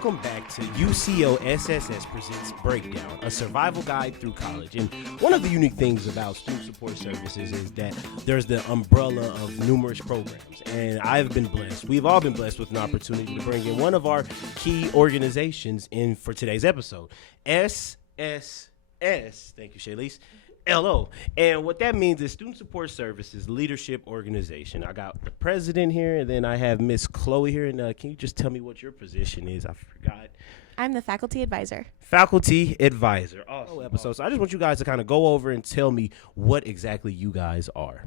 welcome back to UCO SSS Presents Breakdown, a survival guide through college. And one of the unique things about student support services is that there's the umbrella of numerous programs. And I've been blessed, we've all been blessed with an opportunity to bring in one of our key organizations in for today's episode, SSS. Thank you, Cheleece. LO. And what that means is Student Support Services Leadership Organization. I got the president here, and then I have Miss Chloe here. And can you just tell me what your position is? I forgot. I'm the faculty advisor. Faculty advisor. Awesome episode. So I just want you guys to kind of go over and tell me what exactly you guys are.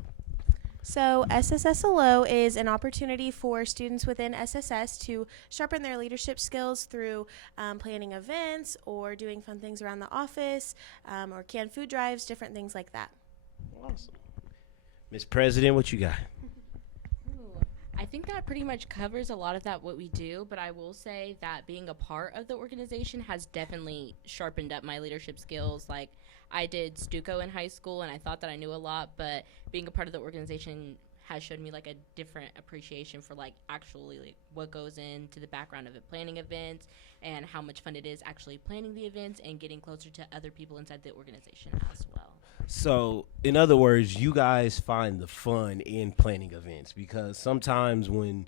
So SSSLO is an opportunity for students within SSS to sharpen their leadership skills through planning events or doing fun things around the office or canned food drives, different things like that. Awesome. Miss President, what you got? I think that pretty much covers a lot of that what we do, but I will say that being a part of the organization has definitely sharpened up my leadership skills. Like, I did STUCO in high school, and I thought that I knew a lot, but being a part of the organization has showed me, like, a different appreciation for, like, actually, like, what goes into the background of it, planning events, and how much fun it is actually planning the events and getting closer to other people inside the organization as well. So, in other words, you guys find the fun in planning events because sometimes when,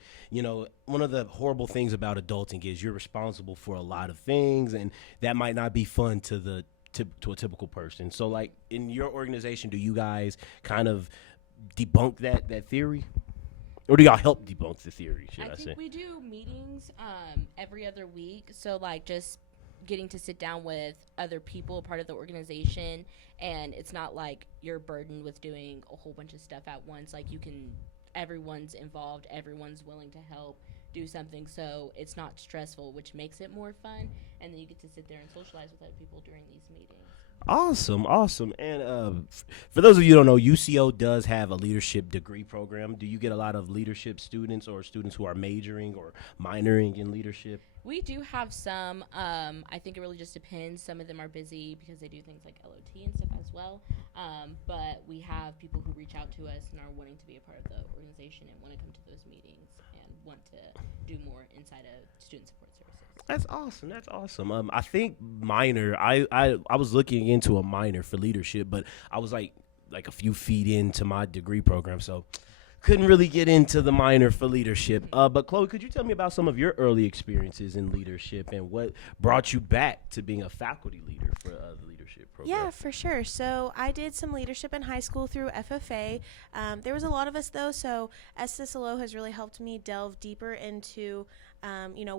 one of the horrible things about adulting is you're responsible for a lot of things, and that might not be fun to a typical person. So, like, in your organization, do you guys kind of debunk that theory? Or do y'all help debunk the theory, I think we do meetings every other week. So, like, just getting to sit down with other people, part of the organization, and it's not like you're burdened with doing a whole bunch of stuff at once. Like, everyone's involved, everyone's willing to help do something, so it's not stressful, which makes it more fun, and then you get to sit there and socialize with other people during these meetings. Awesome. And for those of you who don't know, UCO does have a leadership degree program. Do you get a lot of leadership students or students who are majoring or minoring in leadership? We do have some. I think it really just depends. Some of them are busy because they do things like LOT and stuff as well. But we have people who reach out to us and are wanting to be a part of the organization and want to come to those meetings and want to do more inside of student support services. That's awesome. I think minor. I was looking into a minor for leadership, but I was like a few feet into my degree program, so couldn't really get into the minor for leadership. But Chloe, could you tell me about some of your early experiences in leadership and what brought you back to being a faculty leader for the leadership program? Yeah, for sure. So I did some leadership in high school through FFA. There was a lot of us, though, so SSSLO has really helped me delve deeper into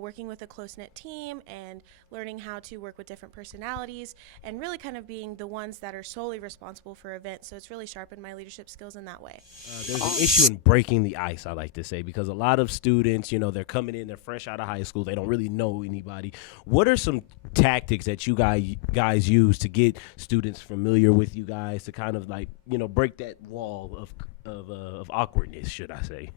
working with a close-knit team and learning how to work with different personalities and really kind of being the ones that are solely responsible for events. So it's really sharpened my leadership skills in that way. There's an issue in breaking the ice, I like to say, because a lot of students, they're coming in, they're fresh out of high school, they don't really know anybody. What are some tactics that you guys use to get students familiar with you guys to kind of break that wall of awkwardness, should I say?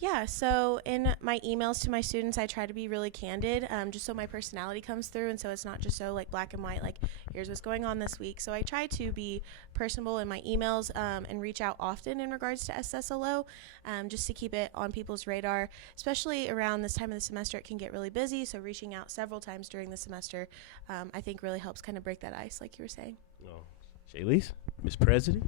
Yeah, so in my emails to my students, I try to be really candid, just so my personality comes through, and so it's not just so black and white, here's what's going on this week. So I try to be personable in my emails and reach out often in regards to SSLO, just to keep it on people's radar, especially around this time of the semester. It can get really busy, so reaching out several times during the semester, I think really helps kind of break that ice, like you were saying. Oh, Cheleece, Ms. President?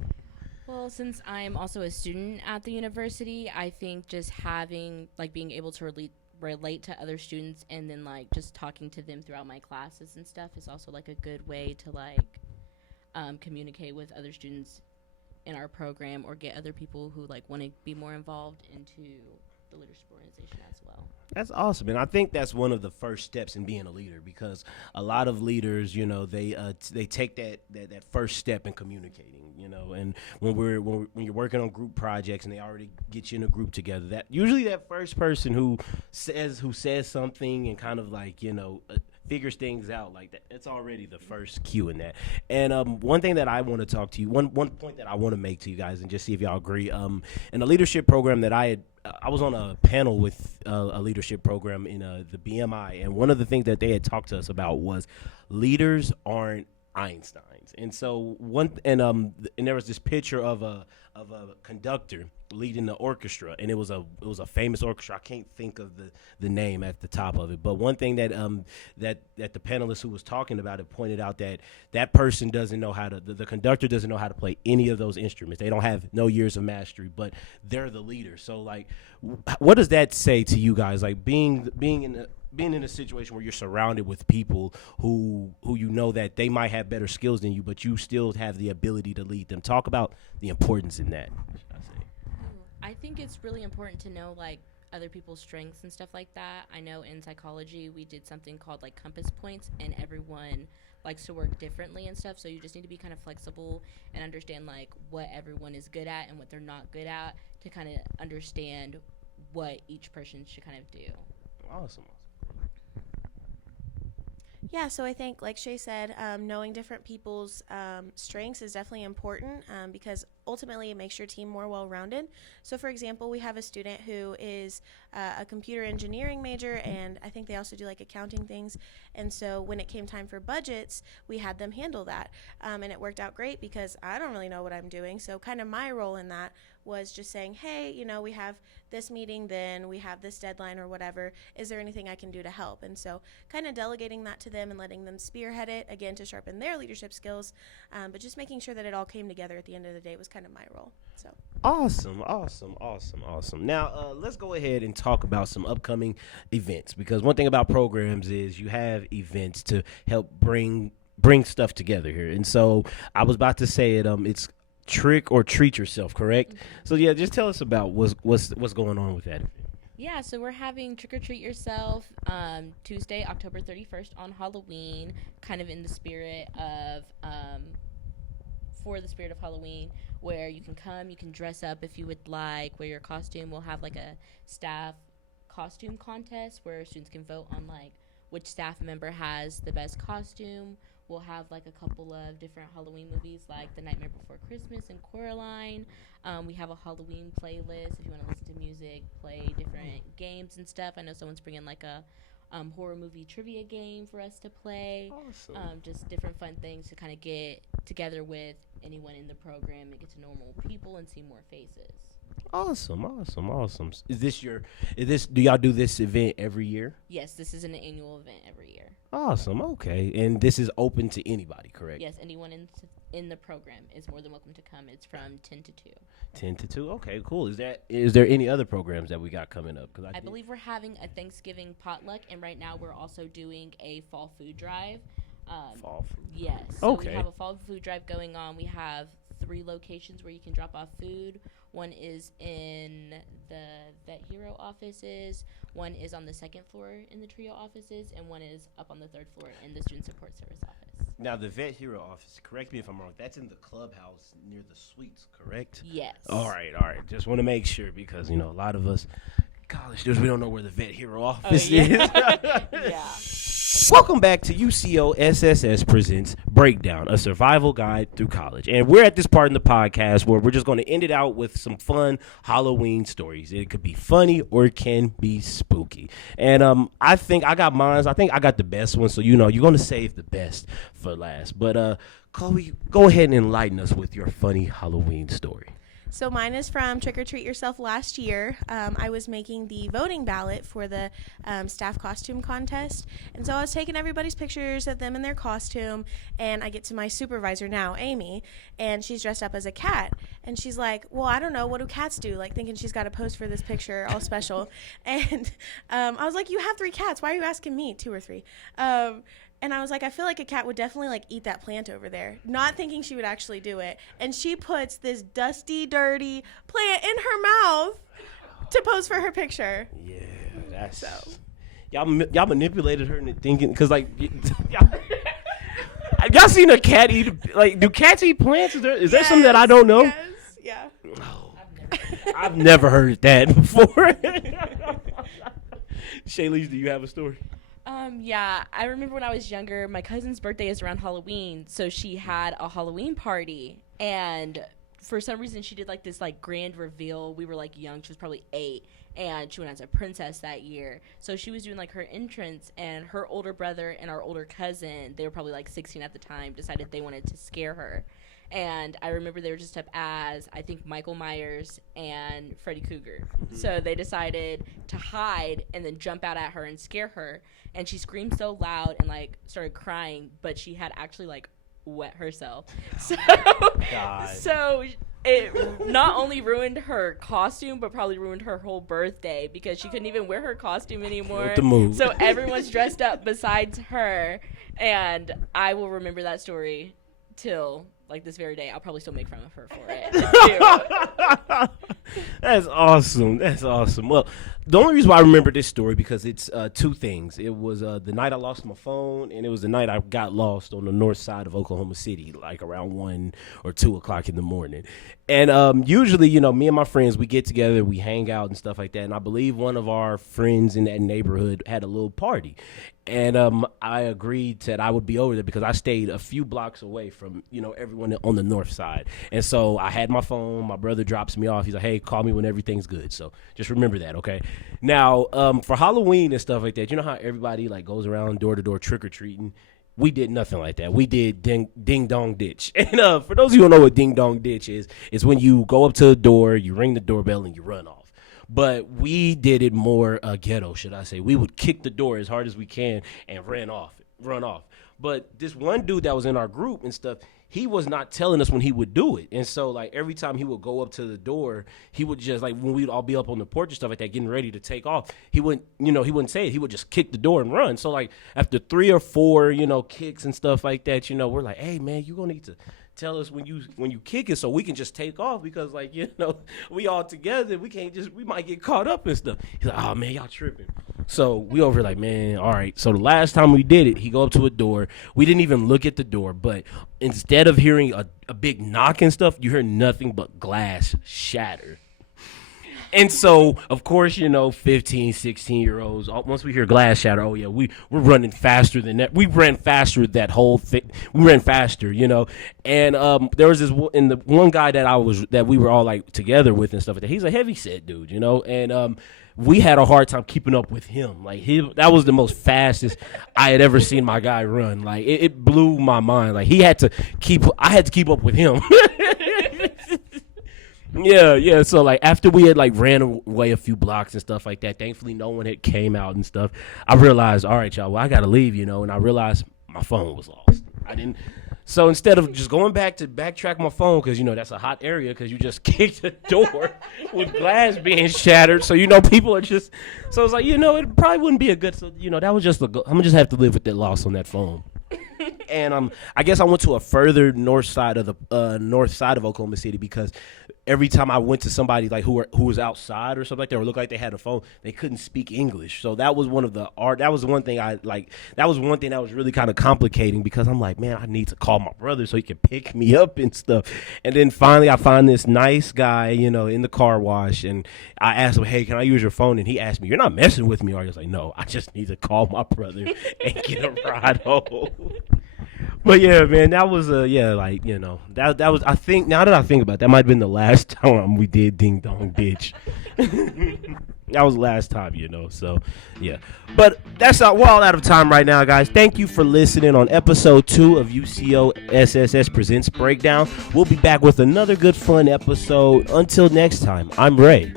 Well, since I'm also a student at the university, I think just having, being able to relate to other students and then, just talking to them throughout my classes and stuff is also, a good way to, communicate with other students in our program or get other people who, want to be more involved into the leadership organization as well. That's awesome, and I think that's one of the first steps in being a leader because a lot of leaders, they take that first step in communicating, and when you're working on group projects and they already get you in a group together, that usually that first person who says something and kind of figures things out like that, it's already the first cue in that. And one thing that I want to talk to you, one point that I want to make to you guys and just see if y'all agree, in a leadership program that I was on a panel with a leadership program in the BMI, and one of the things that they had talked to us about was leaders aren't Einstein. lines. And so and there was this picture of a conductor leading the orchestra, and it was a famous orchestra. I can't think of the name at the top of it, but one thing that the panelist who was talking about it pointed out that person doesn't know how to the conductor doesn't know how to play any of those instruments. They don't have no years of mastery, but they're the leader. So like, what does that say to you guys? Like being in a situation where you're surrounded with people who you know that they might have better skills than you, but you still have the ability to lead them. Talk about the importance in that. I think it's really important to know like other people's strengths and stuff like that. I know in psychology we did something called like compass points, and everyone likes to work differently and stuff, so you just need to be kind of flexible and understand like what everyone is good at and what they're not good at to kind of understand what each person should kind of do. Awesome. Yeah, so I think, like Shay said, knowing different people's strengths is definitely important because ultimately it makes your team more well-rounded. So, for example, we have a student who is a computer engineering major, and I think they also do like accounting things. And so when it came time for budgets, we had them handle that. And it worked out great because I don't really know what I'm doing. So kind of my role in that was just saying, hey, we have this meeting, then we have this deadline or whatever. Is there anything I can do to help? And so kind of delegating that to them and letting them spearhead it, again, to sharpen their leadership skills, but just making sure that it all came together at the end of the day was kind of my role. So Awesome. Now, let's go ahead and talk about some upcoming events, because one thing about programs is you have events to help bring stuff together here. And so I was about to say it's trick or treat yourself, correct? Mm-hmm. So yeah, just tell us about what's going on with that. Yeah, so we're having Trick or Treat Yourself Tuesday, October 31st on Halloween, kind of in the spirit of for the spirit of Halloween, where you can come, you can dress up if you would like, wear your costume. We'll have like a staff costume contest where students can vote on like which staff member has the best costume. We'll have like a couple of different Halloween movies like The Nightmare Before Christmas and Coraline. We have a Halloween playlist if you want to listen to music, play different games and stuff. I know someone's bringing like a horror movie trivia game for us to play. Awesome. Just different fun things to kind of get together with anyone in the program and get to know more people and see more faces. Awesome. Do y'all do this event every year? Yes, this is an annual event every year. Awesome. Okay. And this is open to anybody, correct? Yes, anyone in the program is more than welcome to come. It's from 10 to 2. 10 to 2. Okay, cool. Is there any other programs that we got coming up? I believe we're having a Thanksgiving potluck, and right now we're also doing a fall food drive. Fall food. Yes. So okay. We have a fall food drive going on. We have 3 locations where you can drop off food. One is in the Vet Hero offices, one is on the 2nd floor in the Trio offices, and one is up on the 3rd floor in the Student Support Service office. Now, the Vet Hero office, correct me if I'm wrong, that's in the clubhouse near the suites, correct? Yes. All right. Just want to make sure because, a lot of us college students, we don't know where the Vet Hero office is. Yeah. Welcome back to UCO SSS Presents Breakdown, a survival guide through college. And we're at this part in the podcast where we're just going to end it out with some fun Halloween stories. It could be funny or it can be spooky. And I think I got mine. I think I got the best one. So, you're going to save the best for last. But, Chloe, go ahead and enlighten us with your funny Halloween story. So mine is from Trick or Treat Yourself last year. I was making the voting ballot for the staff costume contest. And so I was taking everybody's pictures of them in their costume. And I get to my supervisor now, Amy, and she's dressed up as a cat. And she's like, well, I don't know. What do cats do? Like thinking she's got to pose for this picture all special. And I was like, you have 3 cats. Why are you asking me? 2 or 3. And I was like, I feel like a cat would definitely like eat that plant over there, not thinking she would actually do it. And she puts this dusty, dirty plant in her mouth to pose for her picture. Yeah, that's so. Y'all manipulated her into thinking because like y'all seen a cat eat like do cats eat plants? Is there something that I don't know? Yes, yeah. Oh, I've never heard that before. Cheleece, do you have a story? Yeah, I remember when I was younger, my cousin's birthday is around Halloween, so she had a Halloween party, and for some reason she did like this like grand reveal. We were like young. She was probably 8, and she went as a princess that year. So she was doing like her entrance, and her older brother and our older cousin, they were probably like 16 at the time, decided they wanted to scare her. And I remember they were dressed up as, I think, Michael Myers and Freddy Krueger. Mm-hmm. So they decided to hide and then jump out at her and scare her. And she screamed so loud and, like, started crying, but she had actually, like, wet herself. So, so it not only ruined her costume, but probably ruined her whole birthday because she couldn't even wear her costume anymore. So everyone's dressed up besides her. And I will remember that story till like this very day. I'll probably still make fun of her for it. That's awesome. That's awesome. Well, the only reason why I remember this story because it's 2 things. It was the night I lost my phone, and it was the night I got lost on the north side of Oklahoma City, like around 1 or 2 o'clock in the morning. And usually, you know, me and my friends, we get together, we hang out and stuff like that. And I believe one of our friends in that neighborhood had a little party. And I agreed that I would be over there because I stayed a few blocks away from, you know, everyone on the north side. And so I had my phone. My brother drops me off. He's like, hey, call me when everything's good. So just remember that, okay? Now, for Halloween and stuff like that, you know how everybody, like, goes around door to door trick-or-treating? We did nothing like that. We did ding dong ditch. And for those of you who don't know what ding dong ditch is, it's when you go up to the door, you ring the doorbell, and you run off. But we did it more ghetto, should I say. We would kick the door as hard as we can and run off. But this one dude that was in our group and stuff, he was not telling us when he would do it. And so, like, every time he would go up to the door, he would just, like, when we'd all be up on the porch and stuff like that, getting ready to take off, he wouldn't say it. He would just kick the door and run. So, like, after 3 or 4, you know, kicks and stuff like that, you know, we're like, hey, man, you're going to need to tell us when you kick it so we can just take off because, like, you know, we all together. We might get caught up and stuff. He's like, oh, man, y'all tripping. So we over like, man, all right. So the last time we did it, he go up to a door. We didn't even look at the door, but instead of hearing a big knock and stuff, you hear nothing but glass shatter. And so, of course, you know, 15, 16-year-olds, once we hear glass shatter, oh, yeah, we're running faster than that. We ran faster that whole thing. We ran faster, you know. And there was the one guy that we were all, like, together with and stuff like that. He's a heavy-set dude, you know. And we had a hard time keeping up with him. Like, that was the most fastest I had ever seen my guy run. Like, it blew my mind. Like, I had to keep up with him. Yeah. So, like, after we had, like, ran away a few blocks and stuff like that, thankfully no one had came out and stuff. I realized, all right, y'all, well, I got to leave, you know, and I realized my phone was lost. So instead of just going back to backtrack my phone, because, you know, that's a hot area because you just kicked the door with glass being shattered. So, you know, people are just, so it's like, you know, it probably wouldn't be a good, so, you know, that was just, I'm going to just have to live with that loss on that phone. And I guess I went to a further north side of Oklahoma City because every time I went to somebody like who was outside or something like that or looked like they had a phone, they couldn't speak English. So that was one thing that was really kind of complicating because I'm like, man, I need to call my brother so he can pick me up and stuff. And then finally I find this nice guy, you know, in the car wash, and I asked him, hey, can I use your phone? And he asked me, you're not messing with me, are you? I was like, no, I just need to call my brother and get a ride home. But yeah, man, that was like, you know, that was, I think, now that I think about it, that might have been the last time we did Ding Dong Ditch. That was the last time, you know, so yeah. But we're all out of time right now, guys. Thank you for listening on episode 2 of UCO SSS Presents Breakdown. We'll be back with another good fun episode. Until next time, I'm Ray.